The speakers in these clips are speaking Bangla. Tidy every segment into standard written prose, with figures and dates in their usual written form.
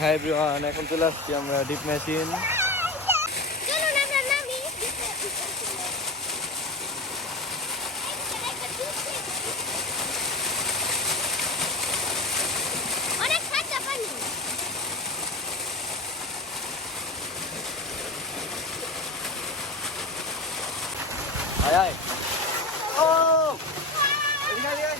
হাই এভরিওয়ান, এখন চলে আসছি আমরা ডিপ মেশিন। হাই হাই ও এদিকে এদিকে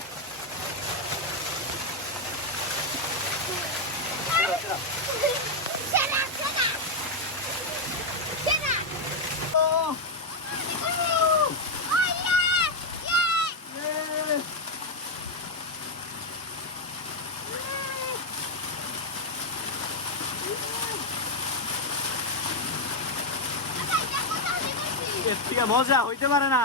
এর থেকে মজা হইতে পারে না।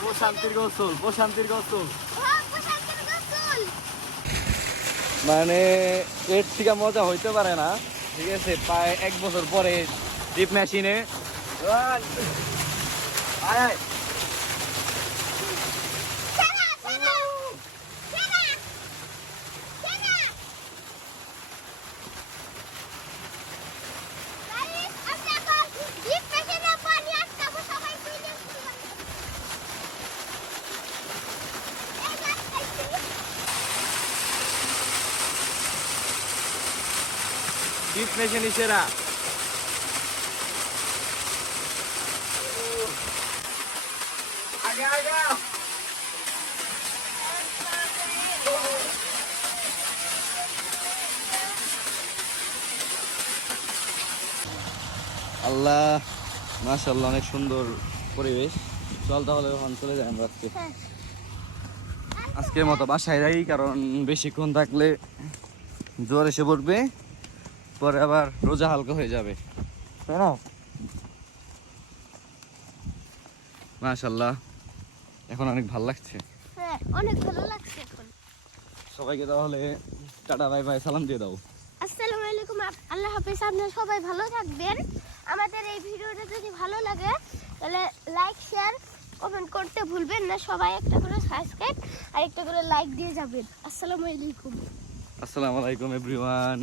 প্রশান্তির গোসল, প্রশান্তির গোসল, মানে এর থেকে মজা হইতে পারে না। ঠিক আছে, প্রায় 1 বছর পরে ডিপ মেশিনে ডিপ মেশিন সেরা। আল্লাহ মাশাআল্লাহ, অনেক সুন্দর পরিবেশ। চল তাহলে ওখানে চলে যাই আমরা আজকের মতো বাসায় যাই, কারণ বেশিক্ষণ থাকলে জ্বর এসে পড়বে, পরে আবার রোজা হালকা হয়ে যাবে, তাই না? মাশাআল্লাহ, এখন অনেক ভালো লাগছে। হ্যাঁ, অনেক ভালো লাগছে এখন। সবাইকে তাহলে টাটা বাই বাই সালাম দিয়ে দাও। আসসালামু আলাইকুম, আল্লাহ হাফেজ। আপনারা সবাই ভালো থাকবেন। আমাদের এই ভিডিওটা যদি ভালো লাগে তাহলে লাইক, শেয়ার, কমেন্ট করতে ভুলবেন না। সবাই একটা করে সাবস্ক্রাইব আর একটা করে লাইক দিয়ে যাবেন। আসসালামু আলাইকুম। আসসালামু আলাইকুম এভরিওয়ান।